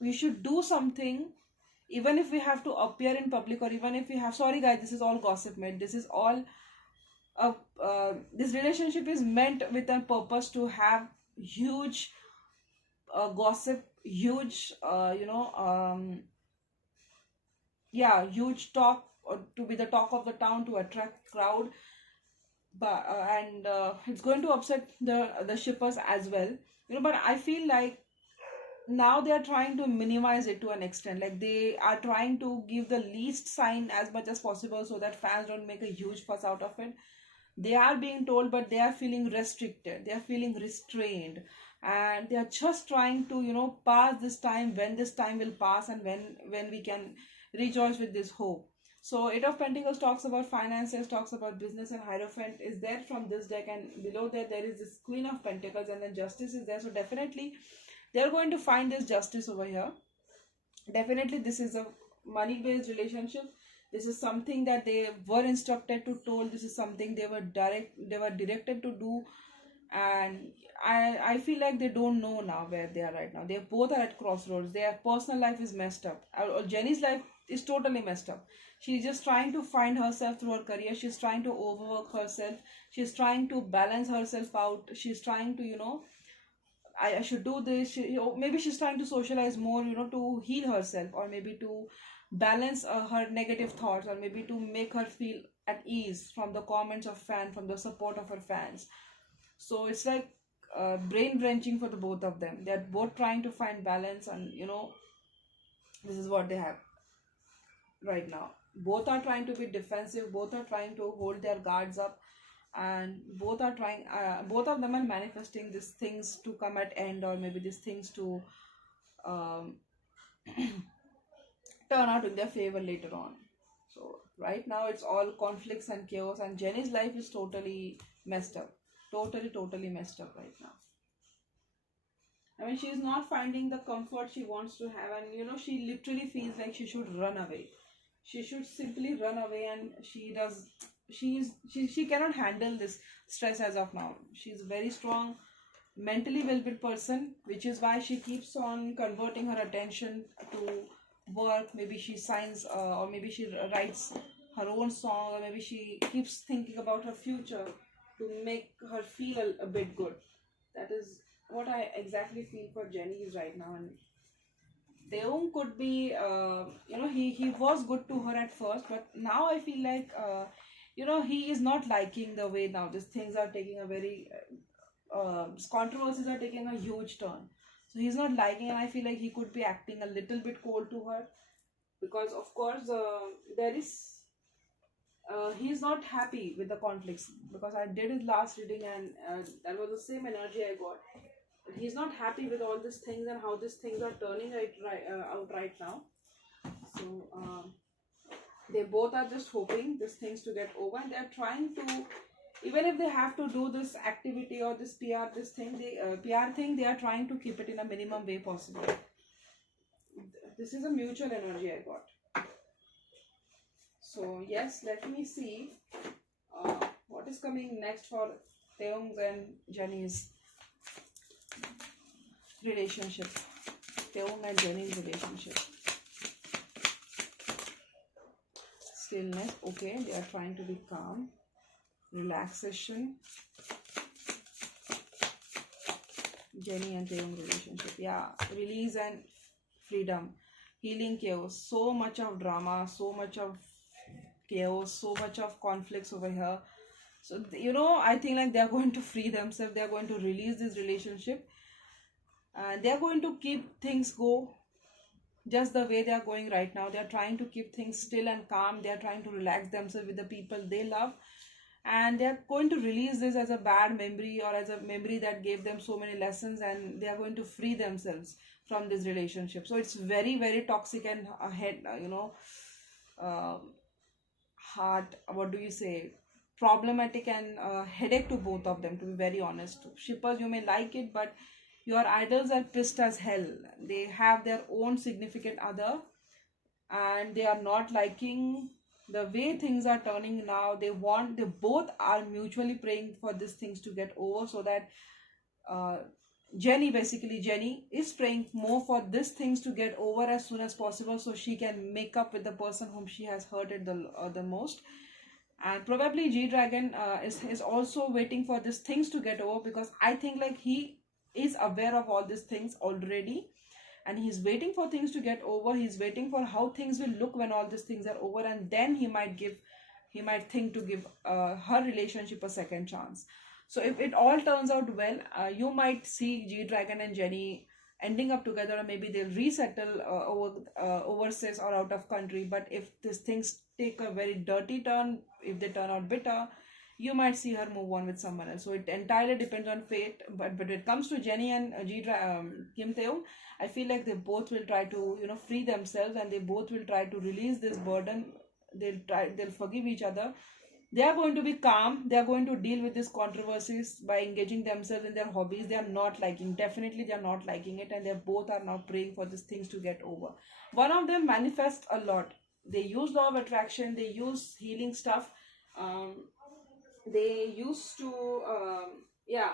we should do something, even if we have to appear in public, or even if we have, sorry guys, this is all gossip, mate. This is all this relationship is meant with a purpose to have huge gossip, huge huge talk, or to be the talk of the town, to attract crowd. But and it's going to upset the shippers as well, but I feel like now they are trying to minimize it to an extent. Like they are trying to give the least sign as much as possible, so that fans don't make a huge fuss out of it. They are being told, but they are feeling restricted, they are feeling restrained. and they are just trying to, you know, pass this time, when this time will pass, and when we can rejoice with this hope. So Eight of Pentacles talks about finances, talks about business, and Hierophant is there from this deck, and below there is this Queen of Pentacles, and then Justice is there. So definitely they are going to find this justice over here. Definitely this is a money based relationship. This is something that they were instructed to told. This is something they were directed to do, and I feel like they don't know now where they are right now. They both are at crossroads. Their personal life is messed up. Jennie's life is totally messed up. She's just trying to find herself through her career. She's trying to overwork herself. She's trying to balance herself out. She's trying to, you know, I should do this. Maybe she's trying to socialize more, you know, to heal herself, or maybe to balance her negative thoughts, or maybe to make her feel at ease from the comments of fans, from the support of her fans. So it's like brain wrenching for the both of them. They're both trying to find balance, and you know, this is what they have right now. Both are trying to be defensive. Both are trying to hold their guards up, and both are trying. Both of them are manifesting these things to come at end, or maybe these things to um, turn out in their favor later on. So right now it's all conflicts and chaos, and Jennie's life is totally messed up. Totally messed up right now. I mean, she's not finding the comfort she wants to have, and you know, she literally feels like she should run away. She should simply run away, and she does. She cannot handle this stress as of now. She's a very strong, mentally well-built person, which is why she keeps on converting her attention to work. Maybe she signs, or maybe she writes her own song, or maybe she keeps thinking about her future to make her feel a bit good. That is what I exactly feel for Jennie is right now. And Taehyung could be, you know, he was good to her at first, but now I feel like, you know, he is not liking the way now these things are taking a very, controversies are taking a huge turn. So he's not liking, and I feel like he could be acting a little bit cold to her, because of course there is. He's not happy with the conflicts, because I did his last reading, and that was the same energy I got. He's not happy with all these things and how these things are turning out right now. So they both are just hoping these things to get over, and they're trying to, even if they have to do this activity or this PR, this thing, PR thing, they are trying to keep it in a minimum way possible. This is a mutual energy I got. So yes, let me see what is coming next for Taehyung's and Jennie's relationship. Taehyung and Jennie's relationship. Stillness. Okay, they are trying to be calm. Relaxation. Jennie and Taehyung relationship. Yeah, release and freedom. Healing chaos. So much of drama, so much of chaos, so much of conflicts over here. So you know, I think like they are going to free themselves. They are going to release this relationship, and they are going to keep things go just the way they are going right now. They are trying to keep things still and calm. They are trying to relax themselves with the people they love, and they are going to release this as a bad memory, or as a memory that gave them so many lessons, and they are going to free themselves from this relationship. So it's very toxic and you know, hard, what do you say, problematic, and headache to both of them, to be very honest. Shippers, you may like it, but your idols are pissed as hell. They have their own significant other, and they are not liking the way things are turning now. They both are mutually praying for these things to get over, so that Jennie is praying more for these things to get over as soon as possible, so she can make up with the person whom she has hurted the most. And probably G-Dragon is also waiting for these things to get over, because I think like he is aware of all these things already, and he's waiting for things to get over. He's waiting for how things will look when all these things are over, and then he might think to give her relationship a second chance. So if it all turns out well, you might see G-Dragon and Jennie ending up together, or maybe they'll resettle overseas or out of country. But if these things take a very dirty turn, if they turn out bitter, you might see her move on with someone else. So it entirely depends on fate. But when it comes to Jennie and Kim Taehyung, I feel like they both will try to, you know, free themselves, and they both will try to release this burden. They'll forgive each other. They are going to be calm. They are going to deal with these controversies by engaging themselves in their hobbies. They are not liking, definitely they are not liking it, and they both are now praying for these things to get over. One of them manifests a lot. They use law of attraction, they use healing stuff. They used to yeah,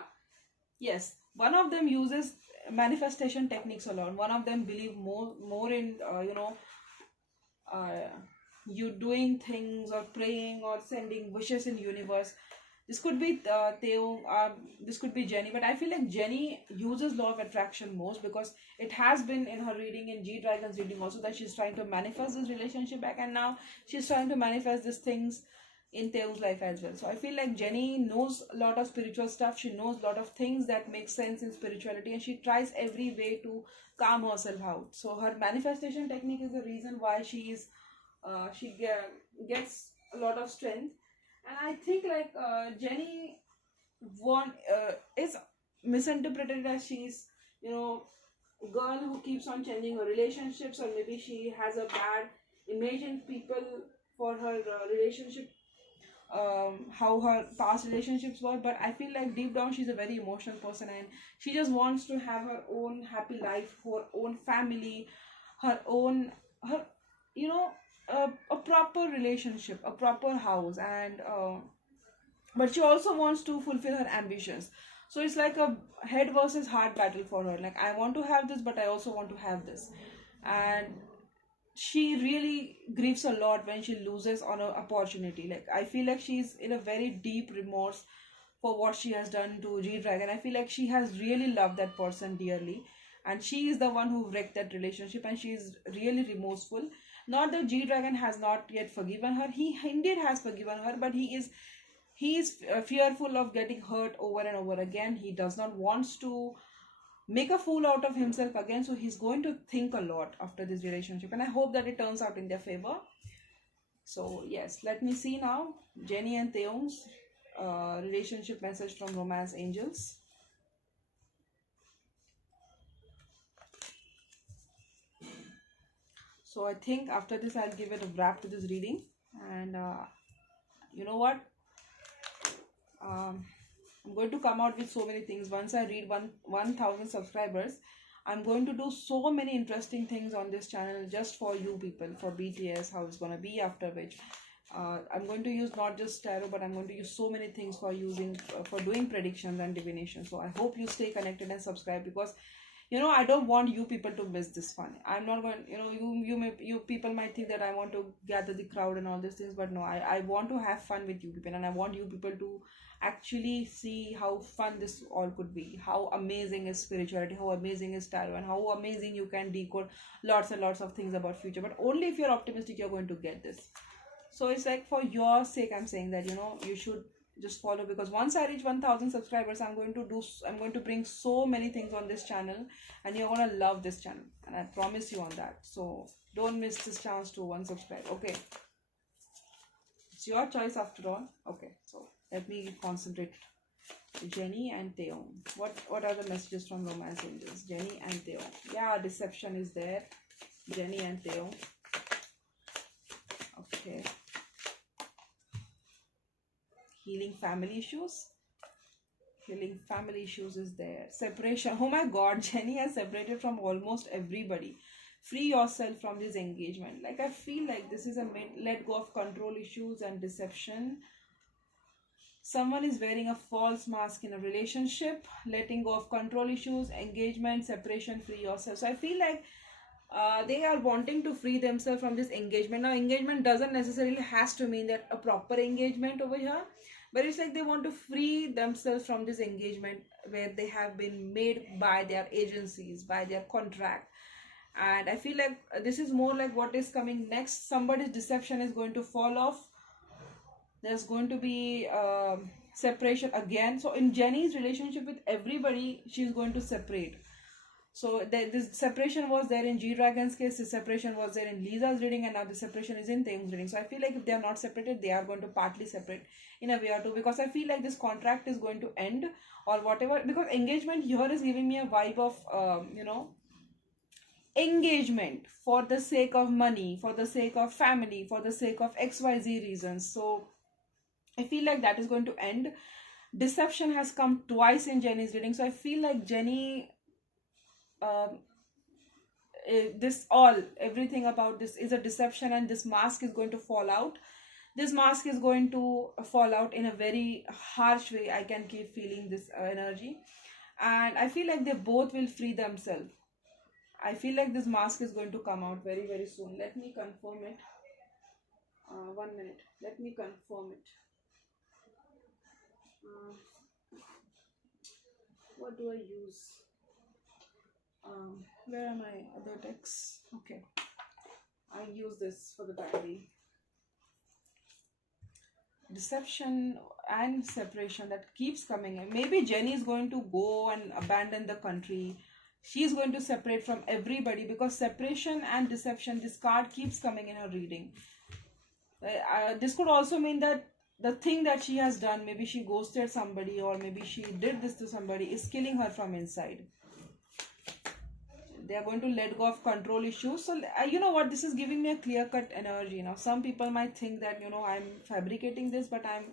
yes, one of them uses manifestation techniques a lot. One of them believe more in uh, you doing things or praying or sending wishes in universe. This could be Theo, this could be Jennie, but I feel like Jennie uses law of attraction most, because it has been in her reading, in G-Dragon's reading also, that she's trying to manifest this relationship back, and now she's trying to manifest these things in Theo's life as well. So I feel like Jennie knows a lot of spiritual stuff. She knows a lot of things that make sense in spirituality, and she tries every way to calm herself out. So her manifestation technique is the reason why she is gets a lot of strength. And I think like Jennie is misinterpreted as she's, you know, a girl who keeps on changing her relationships, or maybe she has a bad image in people for her relationship, how her past relationships were. But I feel like deep down she's a very emotional person, and she just wants to have her own happy life, her own family, her own, her, you know, a proper relationship, a proper house, and but she also wants to fulfill her ambitions. So it's like a head versus heart battle for her. Like, I want to have this, but I also want to have this. And she really grieves a lot when she loses on an opportunity. Like, I feel like she's in a very deep remorse for what she has done to G-Dragon. I feel like she has really loved that person dearly, and she is the one who wrecked that relationship, and she is really remorseful. Not that G-Dragon has not yet forgiven her. He indeed has forgiven her, but he is fearful of getting hurt over and over again. He does not want to make a fool out of himself again, so he's going to think a lot after this relationship, and I hope that it turns out in their favor. So yes, let me see now Jennie and Taehyung's relationship message from Romance Angels. So I think after this I'll give it a wrap to this reading. And you know what, I'm going to come out with so many things. Once I read 1,000 subscribers, I'm going to do so many interesting things on this channel just for you people, for BTS, how it's going to be, after which I'm going to use not just tarot, but I'm going to use so many things for doing predictions and divination. So I hope you stay connected and subscribe, because I don't want you people to miss this fun. I'm not going, you people might think that I want to gather the crowd and all these things, but no, I want to have fun with you people, and I want you people to actually see how fun this all could be, how amazing is spirituality, how amazing is tarot, and how amazing you can decode lots and lots of things about future. But only if you're optimistic, you're going to get this. So it's like, for your sake, I'm saying that, you should just follow, because once I reach 1,000 subscribers, I'm going to bring so many things on this channel, and you're going to love this channel, and I promise you on that. So don't miss this chance to unsubscribe. Okay, it's your choice after all. Okay, so let me concentrate. Jennie and Taehyung. What are the messages from Romance Angels? Jennie and Taehyung. Yeah, deception is there. Jennie and Taehyung. Okay. Healing family issues. Healing family issues is there. Separation. Oh my god, Jennie has separated from almost everybody. Free yourself from this engagement. Like, I feel like this is a let go of control issues and deception. Someone is wearing a false mask in a relationship. Letting go of control issues, engagement, separation, free yourself. So I feel like they are wanting to free themselves from this engagement. Now, engagement doesn't necessarily has to mean that a proper engagement over here, but it's like they want to free themselves from this engagement where they have been made by their agencies, by their contract. And I feel like this is more like what is coming next. Somebody's deception is going to fall off. There's going to be separation again. So in Jennie's relationship with everybody, she's going to separate. So this separation was there in G-dragon's case, this separation was there in Lisa's reading, and now the separation is in Taehyung's reading. So I feel like if they are not separated, they are going to partly separate in a way or two, because I feel like this contract is going to end or whatever, because engagement here is giving me a vibe of engagement for the sake of money, for the sake of family, for the sake of XYZ reasons. So I feel like that is going to end. Deception has come twice in Jennie's reading, so I feel like Jennie, everything about this is a deception, and this mask is going to fall out. This mask is going to fall out in a very harsh way. I can keep feeling this energy, and I feel like they both will free themselves. I feel like this mask is going to come out very, very soon. Let me confirm it. 1 minute. Let me confirm it. What do I use? Where are my other texts? Okay, I use this for the time being. Deception and separation, that keeps coming in. Maybe Jennie is going to go and abandon the country. She's going to separate from everybody, because separation and deception, this card keeps coming in her reading. This could also mean that the thing that she has done, maybe she ghosted somebody, or maybe she did this to somebody, is killing her from inside. They are going to let go of control issues. So you know what, this is giving me a clear-cut energy. Now some people might think that, you know, I'm fabricating this, but I'm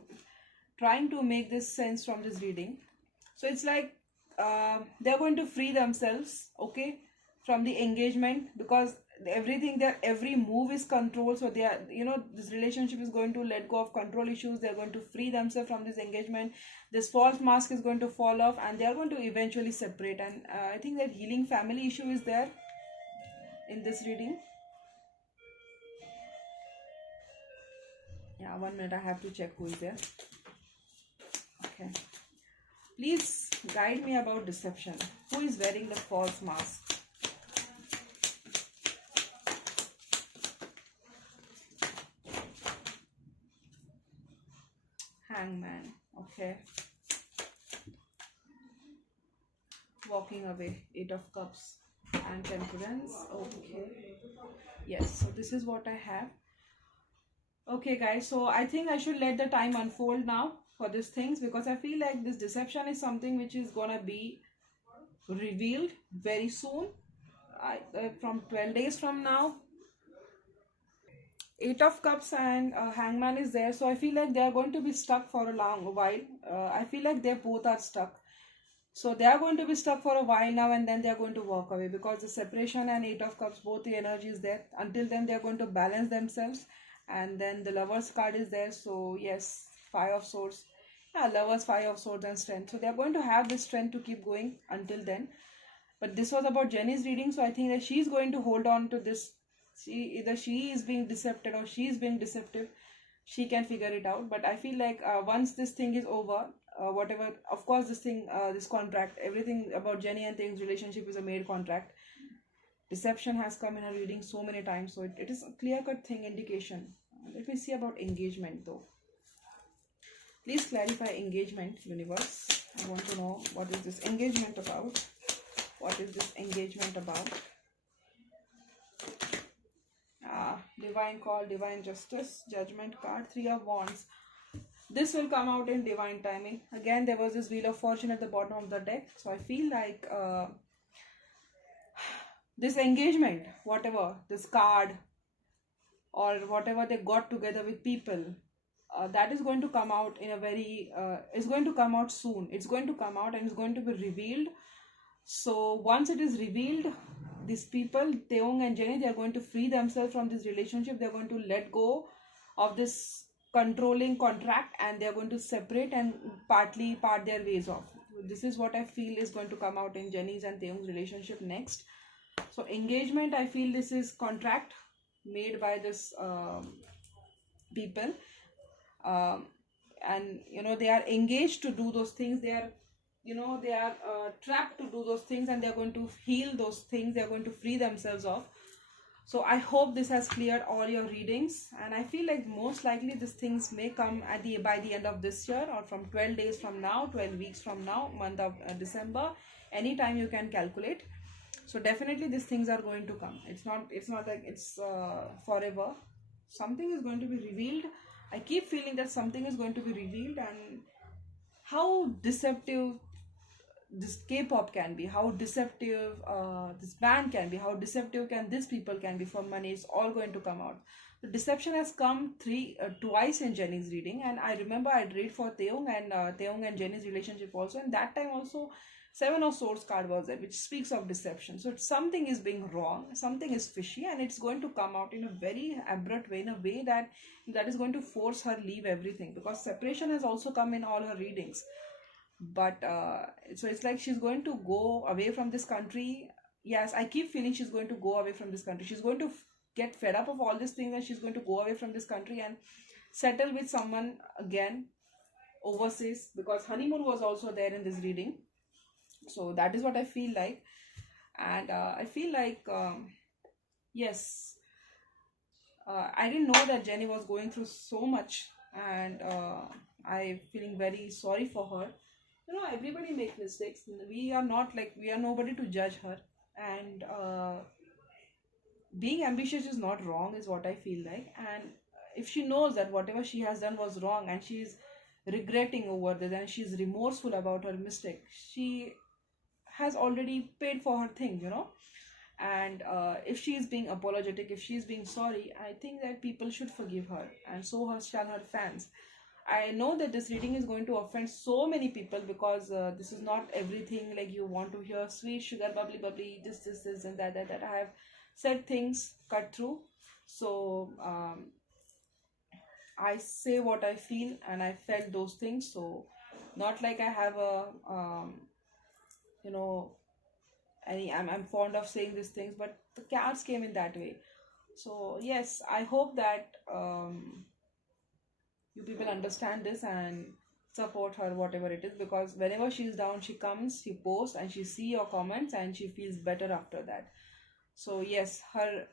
trying to make this sense from this reading. So it's like they're going to free themselves, okay, from the engagement, because everything, their every move is controlled. So they are, you know, this relationship is going to let go of control issues. They're going to free themselves from this engagement. This false mask is going to fall off, and they are going to eventually separate. And I think that healing family issue is there in this reading. Yeah, 1 minute, I have to check who is there. Okay, please guide me about deception. Who is wearing the false mask? Hangman. Okay, walking away. 8 of Cups and Temperance. Okay, yes, so this is what I have. Okay guys, so I think I should let the time unfold now for these things, because I feel like this deception is something which is gonna be revealed very soon. From 12 days from now. 8 of Cups and Hangman is there, so I feel like they are going to be stuck for a long while. I feel like they both are stuck. So they are going to be stuck for a while now, and then they are going to walk away, because the separation and 8 of Cups, both the energy is there. Until then they are going to balance themselves, and then the Lovers card is there. So yes, 5 of Swords. Yeah, Lovers, 5 of Swords and Strength. So they are going to have this strength to keep going until then. But this was about Jennie's reading, so I think that she's going to hold on to this. Either she is being decepted or she is being deceptive. She can figure it out. But I feel like once this thing is over, whatever, of course, this thing, this contract, everything about Jennie and Taehyung's relationship is a made contract. Deception has come in a reading so many times, so it is a clear-cut thing, indication. Let me see about engagement though. Please clarify engagement, universe. I want to know, what is this engagement about? What is this engagement about? Divine call, divine justice, judgment card, 3 of Wands. This will come out in divine timing. Again, there was this Wheel of Fortune at the bottom of the deck. So I feel like this engagement, whatever, this card or whatever they got together with people, that is going to come out in a very, it's going to come out soon. It's going to come out and it's going to be revealed. So once it is revealed, these people, Taehyung and Jennie, they are going to free themselves from this relationship. They are going to let go of this controlling contract, and they are going to separate and part their ways off. This is what I feel is going to come out in Jennie's and Taehyung's relationship next. So engagement, I feel this is contract made by this people, and you know, they are engaged to do those things. They are, you know, they are trapped to do those things, and they are going to heal those things. They are going to free themselves off. So I hope this has cleared all your readings, and I feel like most likely these things may come at by the end of this year, or from 12 days from now, 12 weeks from now, month of December, anytime you can calculate. So definitely these things are going to come. It's not like it's forever. Something is going to be revealed. I keep feeling that something is going to be revealed, and how deceptive this K-pop can be, how deceptive this band can be, how deceptive can these people can be for money. It's all going to come out. The deception has come twice in Jennie's reading, and I remember I'd read for Taehyung and Jennie's relationship also, and that time also Seven of Swords card was there, which speaks of deception. So something is being wrong, something is fishy, and it's going to come out in a very abrupt way, in a way that is going to force her leave everything, because separation has also come in all her readings. But so it's like she's going to go away from this country. Yes, I keep feeling she's going to go away from this country. She's going to get fed up of all these things, and she's going to go away from this country and settle with someone again overseas, because honeymoon was also there in this reading. So that is what I feel like. And I feel like yes, I didn't know that Jennie was going through so much, and I'm feeling very sorry for her. You know, everybody makes mistakes. We are nobody to judge her. And being ambitious is not wrong, is what I feel like. And if she knows that whatever she has done was wrong, and she's regretting over this, and she's remorseful about her mistake, she has already paid for her thing, you know. And if she is being apologetic, if she is being sorry, I think that people should forgive her, and so shall her fans. I know that this reading is going to offend so many people, because this is not everything like you want to hear sweet sugar bubbly this and that. I have said things cut through. So I say what I feel, and I felt those things. So not like I have a you know I'm fond of saying these things, but the cards came in that way. So yes, I hope that you people understand this and support her, whatever it is, because whenever she's down, she comes, she posts, and she see your comments, and she feels better after that. So yes, her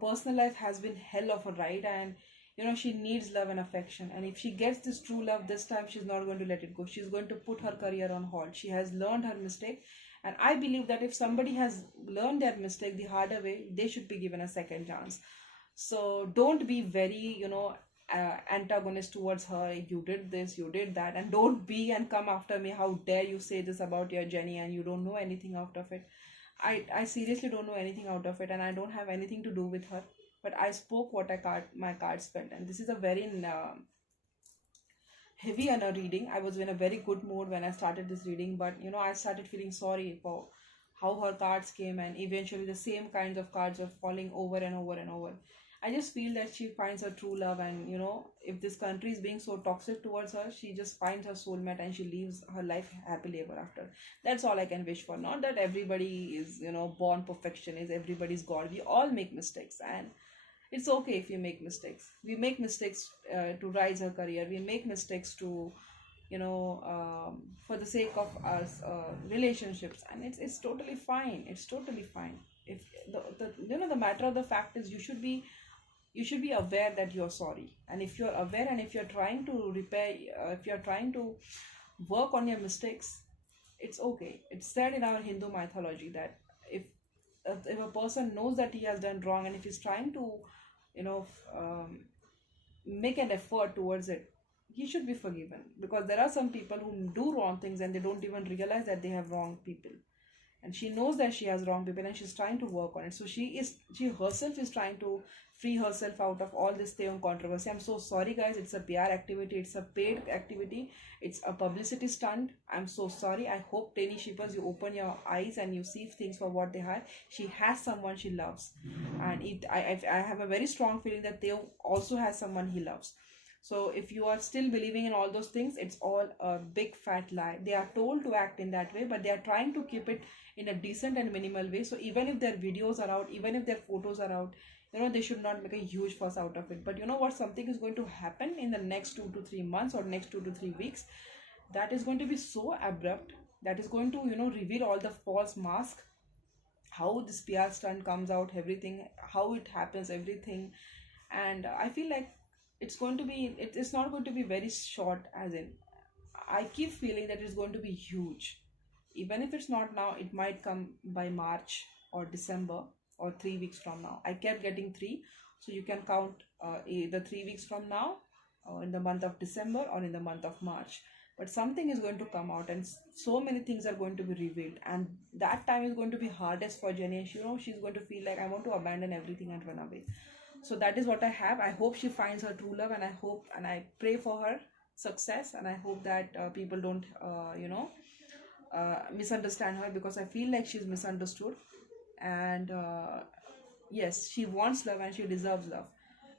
personal life has been hell of a ride, and you know, she needs love and affection. And if she gets this true love this time, she's not going to let it go. She's going to put her career on hold. She has learned her mistake, and I believe that if somebody has learned their mistake the harder way, they should be given a second chance. So don't be very, antagonist towards her. You did this, you did that, and don't be and come after me. How dare you say this about your Jennie, and you don't know anything out of it. I seriously don't know anything out of it, and I don't have anything to do with her. But I spoke what my cards felt, and this is a very heavy on a reading. I was in a very good mood when I started this reading, but you know, I started feeling sorry for how her cards came, and eventually the same kinds of cards are falling over and over and over. I just feel that she finds her true love, and you know, if this country is being so toxic towards her, she just finds her soulmate and she lives her life happily ever after. That's all I can wish for. Not that everybody is, born perfectionist, everybody's God. We all make mistakes, and it's okay if you make mistakes. We make mistakes to rise our career. We make mistakes to, for the sake of us relationships, and it's totally fine. It's totally fine. If the matter of the fact is, you should be aware that you're sorry, and if you're aware, and if you're trying to repair, if you're trying to work on your mistakes, it's okay. It's said in our Hindu mythology that if a person knows that he has done wrong, and if he's trying to make an effort towards it, he should be forgiven, because there are some people who do wrong things and they don't even realize that they have wrong people, and she knows that she has wrong people, and she's trying to work on it. So she herself is trying to free herself out of all this Taehyung controversy. I'm so sorry, guys. It's a PR activity. It's a paid activity. It's a publicity stunt. I'm so sorry. I hope, Taehyung shippers, you open your eyes and you see things for what they are. She has someone she loves, and I have a very strong feeling that Taehyung also has someone he loves. So if you are still believing in all those things, it's all a big fat lie. They are told to act in that way, but they are trying to keep it in a decent and minimal way. So even if their videos are out, even if their photos are out, they should not make a huge fuss out of it. But you know what? Something is going to happen in the next 2 to 3 months, or next 2 to 3 weeks. That is going to be so abrupt. That is going to, reveal all the false mask. How this PR stunt comes out, everything, how it happens, everything. And I feel like it's not going to be very short, as in, I keep feeling that it's going to be huge. Even if it's not now, it might come by March or December or 3 weeks from now. I kept getting 3, so you can count either 3 weeks from now, or in the month of December, or in the month of March. But something is going to come out, and so many things are going to be revealed, and that time is going to be hardest for Jennie. And she's going to feel like, I want to abandon everything and run away. So that is what I have. I hope she finds her true love, and I hope and I pray for her success, and I hope that people don't misunderstand her, because I feel like she's misunderstood. And yes, she wants love and she deserves love,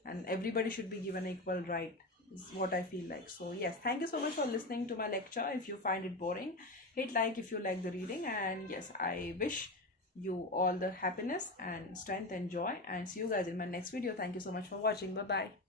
and everybody should be given equal right, is what I feel like. So yes, thank you so much for listening to my lecture. If you find it boring, hit like if you like the reading. And yes, I wish you all the happiness and strength and joy, and see you guys in my next video. Thank you so much for watching. Bye bye.